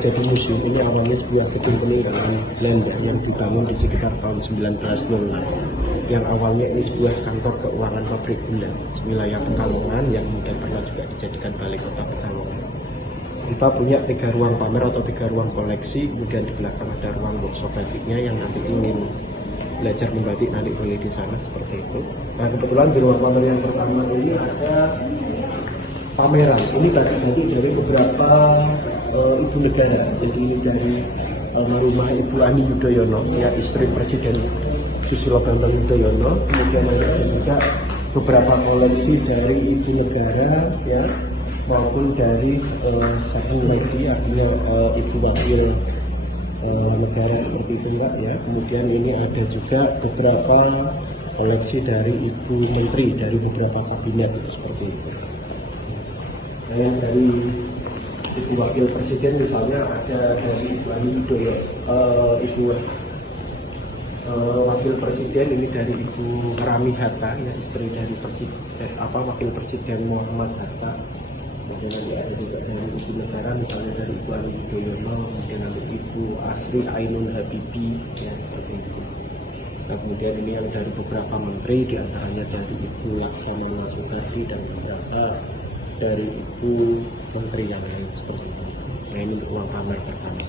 jadi museum ini awalnya sebuah gedung peninggalan Belanda yang dibangun di sekitar tahun 1906. Yang awalnya ini sebuah kantor keuangan pabrik gula wilayah Pekalongan yang kemudian pernah juga dijadikan balai kota Pekalongan. Kita punya 3 ruang pamer atau 3 ruang koleksi, kemudian di belakang ada ruang workshop batiknya yang nanti ingin belajar membatik nanti boleh di sana seperti itu. Nah kebetulan di ruang pamer yang pertama ini ada pameran. Ini batik-batik dari beberapa ibu negara. Jadi ini dari almarhumah Ibu Ani Yudhoyono, ya istri Presiden Susilo Bambang Yudhoyono. Kemudian ada juga beberapa koleksi dari ibu negara, ya, maupun dari second lady, artinya ibu wakil negara seperti itu enggak ya. Kemudian ini ada juga beberapa koleksi dari ibu menteri dari beberapa kabinet itu seperti itu. Nah, yang dari ibu wakil presiden misalnya ada dari Ibu Ani Yudhoyono, ibu wakil presiden ini dari Ibu Rami Hatta, ya istri dari wakil presiden Muhammad Hatta. Kemudian nanti ada juga dari ibu negara misalnya dari Ibu Ani Yudhoyono, kemudian nanti Ibu Asri Ainun Habibi, ya seperti itu. Nah, kemudian ini yang dari beberapa menteri, diantaranya dari Ibu Laksana Masukadi dan beberapa dari Ibu Menteri yang lain seperti itu. Nah ini ruang pamer pertama.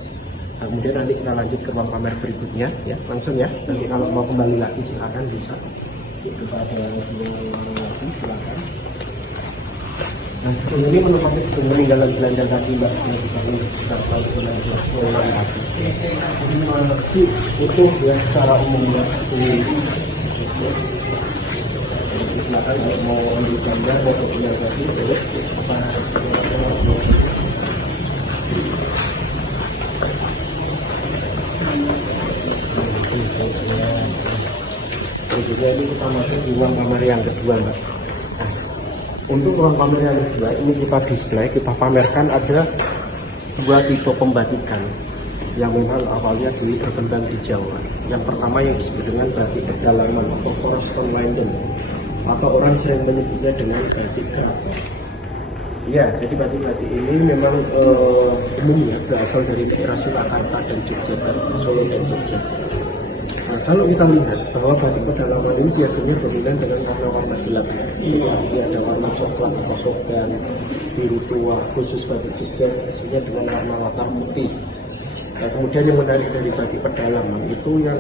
Nah, kemudian nanti kita lanjut ke ruang pamer berikutnya, ya langsung ya. Nanti kalau mau kembali lagi silakan bisa. Kita ada 2 ruang lagi, silakan. Nah, gedung ini menempati gedung peninggalan Belanda tadi Mbak, yang dibangun sekitar tahun 1906. Ini masih utuh ya secara umumnya. Silakan kalau mau ambil gambar, mau fotonya tadi, boleh. Berikutnya ini kita masuk di ruang pamer yang kedua, Mbak. Nah, untuk ruang pamer yang kedua ini kita display, kita pamerkan ada 2 tipe pembatikan yang memang awalnya berkembang di Jawa. Yang pertama yang disebut dengan batik pedalaman atau Correspond London, atau orang sering menyebutnya dengan batik keraton. Ya, jadi batik-batik ini memang umumnya berasal dari daerah Surakarta dan Yogyakarta, Solo dan Jogja. Nah, kalau kita lihat bahwa batik pedalaman ini biasanya dominan dengan warna-warna gelap. Seperti ada warna coklat atau sogan, biru tua, khusus batik Jogja biasanya dengan warna latar putih. Nah, kemudian yang menarik dari batik pedalaman itu yang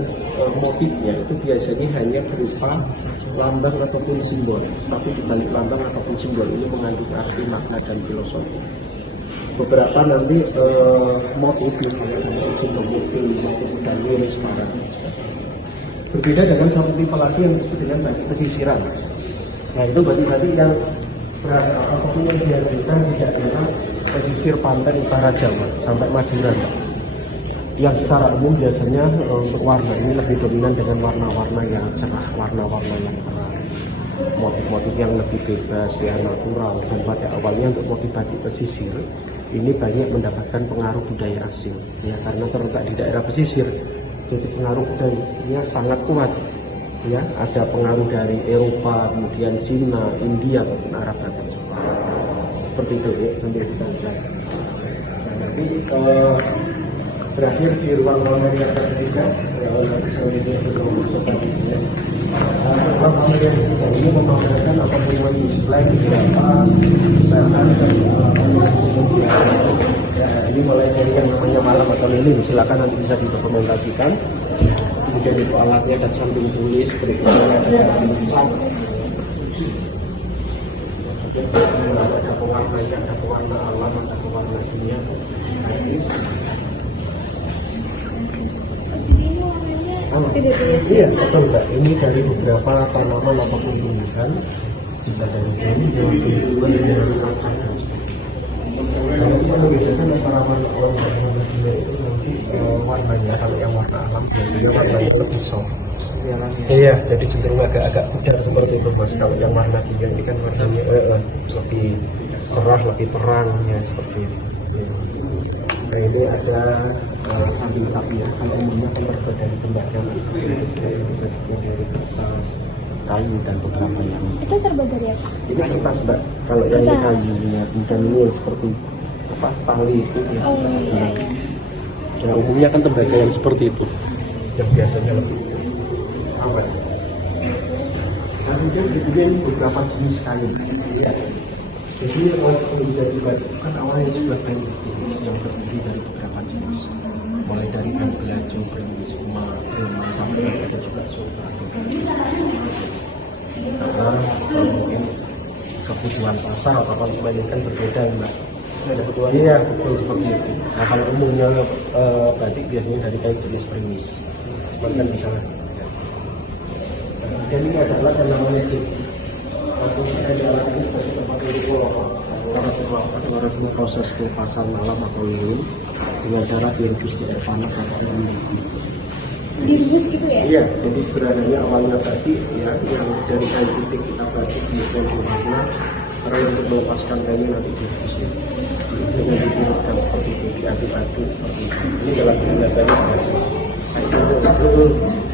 motifnya itu biasanya hanya berupa lambang ataupun simbol, tapi di balik lambang ataupun simbol ini mengandung arti makna dan filosofi. Beberapa nanti motif misalnya simbol motif, motif dan wiris parang. Berbeda dengan satu tipe lagi yang disebut dengan batik pesisiran. Nah itu batik-batik yang berasal ataupun yang dihasilkan di daerah pesisir pantai utara Jawa sampai Madura. Yang secara umum biasanya untuk warna ini lebih dominan dengan warna-warna yang cerah, warna-warna yang terang, motif-motif yang lebih bebas, yang natural. Dan pada awalnya untuk motif batik pesisir ini banyak mendapatkan pengaruh budaya asing, ya karena terletak di daerah pesisir, jadi pengaruh budayanya sangat kuat. Ya, ada pengaruh dari Eropa, kemudian Cina, India, maupun Arab dan Jepang. Seperti itu ya, sambil kita lihat. Nah, nanti berakhir di ruang pamer yang ketiga, nanti saya bisa bergabung seperti ini. Ruang pamer yang ketiga ini memamerkan apapun yang display beberapa pesanan dan ya, ini mulai dari yang namanya malam atau lilin, silakan nanti bisa didokumentasikan. Kemudian itu alatnya ada samping tulis, berikutnya ada samping cat. Ada pewarnanya, ada pewarna alam, ada pewarna dunia. Iya, betul Mbak. Ini dari beberapa tanaman ataupun tumbuhan, bisa dari daun, dari akar. Kalau kita membedakan antara warna alam dan warna dunia itu nanti warnanya, kalau yang warna alam biasanya warnanya lebih soft. Iya, jadi cenderung agak pudar seperti itu Mas. Kalau yang warna dunia ini kan warnanya lebih cerah, lebih terang ya seperti itu. Nah ini ada samping sapi ya, kalau umumnya kan terbuat dari tembaga, bisa dibuat dari kertas, kayu dan beberapa yang itu terbuat dari apa? Ini kertas Mbak, kalau yang ini kayu ya, kemudian ini seperti apa tali itu ya. Oh iya. Ya umumnya kan tembaga yang seperti itu yang biasanya lebih awet. Dan kemudian dibikin beberapa jenis kayu. Ya. Jadi sebelum jadi batik itu kan awalnya sebuah kayu jenis yang terdiri dari beberapa jenis. Mulai dari kayu belajo, berintis, emas, sampai ada juga sofa. Karena mungkin kebutuhan pasar atau konsumen kan berbeda, Mbak. Ada kebutuhan. Iya, betul seperti itu. Nah, kalau umumnya batik biasanya dari kayu jenis berintis. Bahkan bisa. Dan ini adalah yang namanya jig. Atau ada alat ini sebagai tempat untuk karena proses pelepasan malam atau lilin dengan cara direbus di air panas atau mendidih. Direbus gitu ya? Iya, jadi sebenarnya awalnya batik ya yang dari kayu putih kita batik kemudian diwarna, karena untuk melepaskan kayu nanti direbus dengan ditiriskan seperti itu, diaduk-aduk seperti itu. Ini dalam biasanya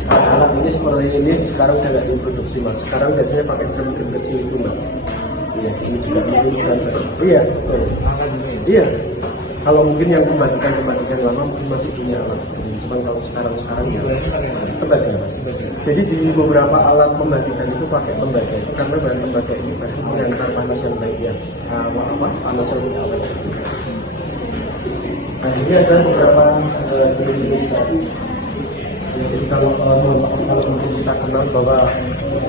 alat ini seperti ini sekarang udah nggak diproduksi Mas. Sekarang biasanya pakai drum kecil itu Mbak. Iya, ini juga memungkinkan. Iya, betul. Iya. Kalau mungkin yang pembatikan lama mungkin masih punya alat seperti ini. Cuman kalau sekarang ya tembaga Mas. Jadi di beberapa alat pembatikan itu pakai tembaga itu karena bahan tembaga ini bahan mengantar panas yang baik ya. Panas yang lebih awet. Nah, ini ada beberapa jenis-jenis tadi. Jadi kalau mungkin kita kenal bahwa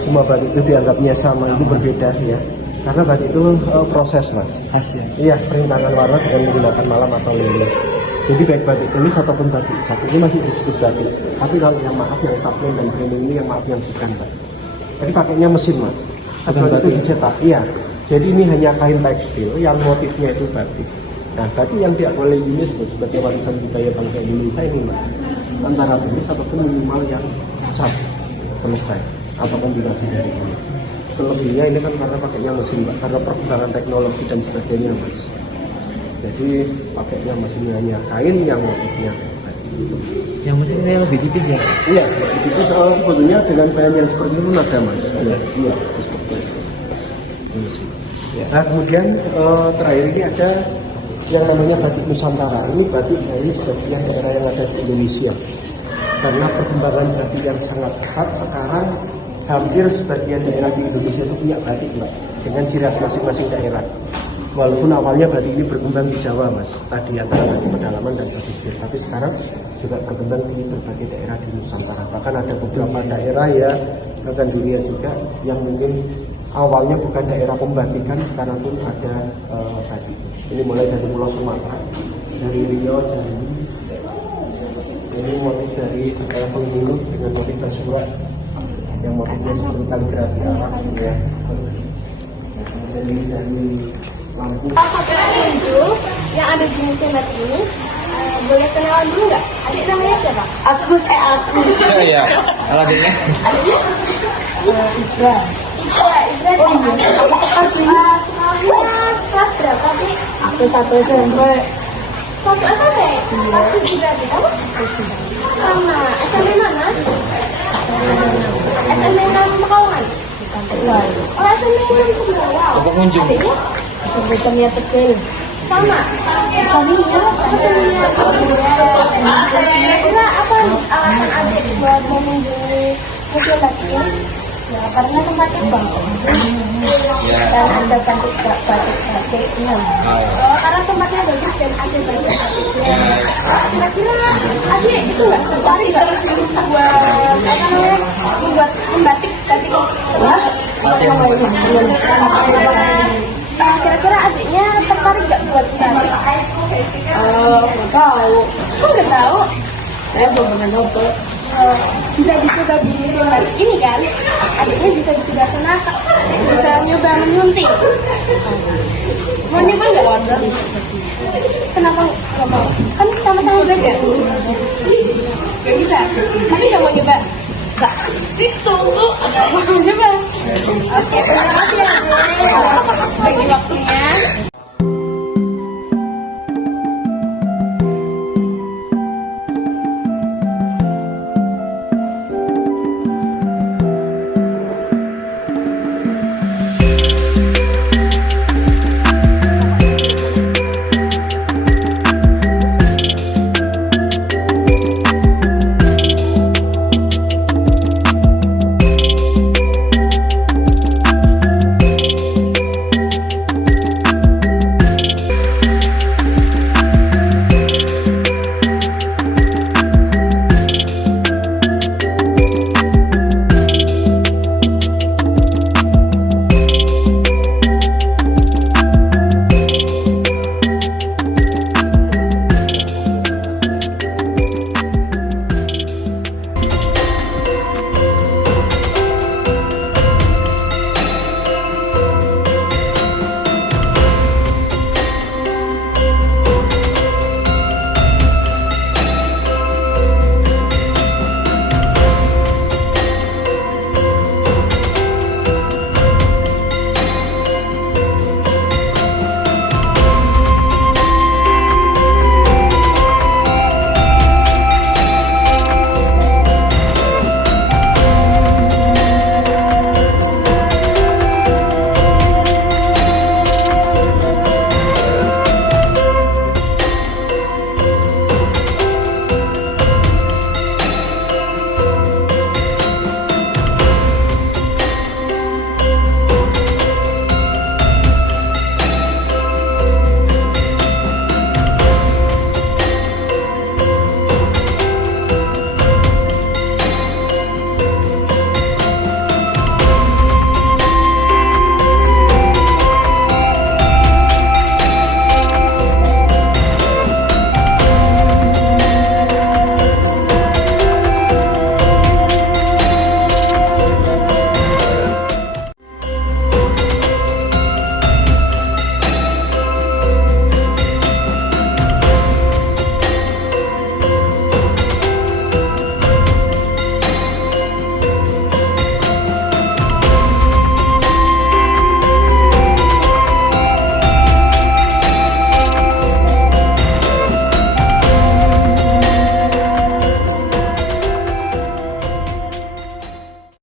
semua batik itu dianggapnya sama, itu berbeda ya. Karena batik itu proses Mas. Khas ya? Iya, perintangan warna dengan menggunakan malam atau lilin. Jadi baik batik tulis ataupun batik cat ini masih disebut batik. Tapi kalau yang maaf yang sablon dan premium ini yang maaf yang bukan Mbak. Jadi pakainya mesin Mas. Atau itu dicetak. Iya. Jadi ini hanya kain tekstil yang motifnya itu batik. Nah, batik yang diakui oleh UNESCO sebagai warisan budaya bangsa Indonesia ini Mbak, antara tulis ataupun minimal yang cat selesai atau kombinasi dari ini. Selebihnya ini kan karena pakainya mesin Mbak, karena perkembangan teknologi dan sebagainya Mas. Jadi pakainya mesinnya hanya kain yang motifnya itu. Yang mesinnya yang lebih tipis ya? Iya, lebih tipis. Sebetulnya dengan bahan yang seperti itu ada Mas. Iya, seperti itu. Ya. Nah kemudian terakhir ini ada yang namanya batik Nusantara. Ini batik dari sebagian daerah yang ada di Indonesia. Karena perkembangan batik yang sangat pesat sekarang hampir sebagian daerah di Indonesia itu punya batik Mbak, dengan ciri khas masing-masing daerah. Walaupun awalnya batik ini berkembang di Jawa Mas, tadi antara batik pedalaman dan pesisir, tapi sekarang juga berkembang di berbagai daerah di Nusantara. Bahkan ada beberapa daerah ya, bahkan dunia juga yang mungkin awalnya bukan daerah pembatikan, sekarang pun ada batik. Ini mulai dari Pulau Sumatera, dari Riau, Jambi. Ini motif dari daerah Bengkulu dengan motif Basura yang motifnya seperti kaligrafi Arab ya. Kemudian ini dari Lampung. Sampai pengunjung yang ada di museum batik ini, boleh kenalan dulu nggak? Adik namanya siapa? Agus. Iya, alatnya. Adiknya? Ibra. Oh iya. Sekolahnya kelas berapa sih? Aku 1 SMP. 1 SMP? Kelas 7 berarti kamu? Sama. SMP mana? SMP 6 Pekalongan? Oh SMP 6 Pekalongan. Pengunjung. Adiknya? SMP Samia Tegal. Sama. Samia. Kira apa alasan adik buat mengunjungi museum batik ini? Ya, karena tempatnya bagus dan ada batik-batiknya. Karena tempatnya bagus dan ada batik-batiknya. Kira-kira adik itu nggak tertarik nggak buat membuat membatik batik? Kira-kira adiknya tertarik nggak buat membatik? Nggak tahu. Kok nggak tahu? Saya belum pernah nyoba. Bisa dicoba di museum batik ini kan, adiknya bisa di sebelah sana bisa nyoba menyunting. Mau nyoba nggak? Kenapa nggak mau? Kan sama-sama belajar. Nggak bisa, tapi nggak mau nyoba. Itu mau nyoba. Oke, terima kasih ya bagi waktunya.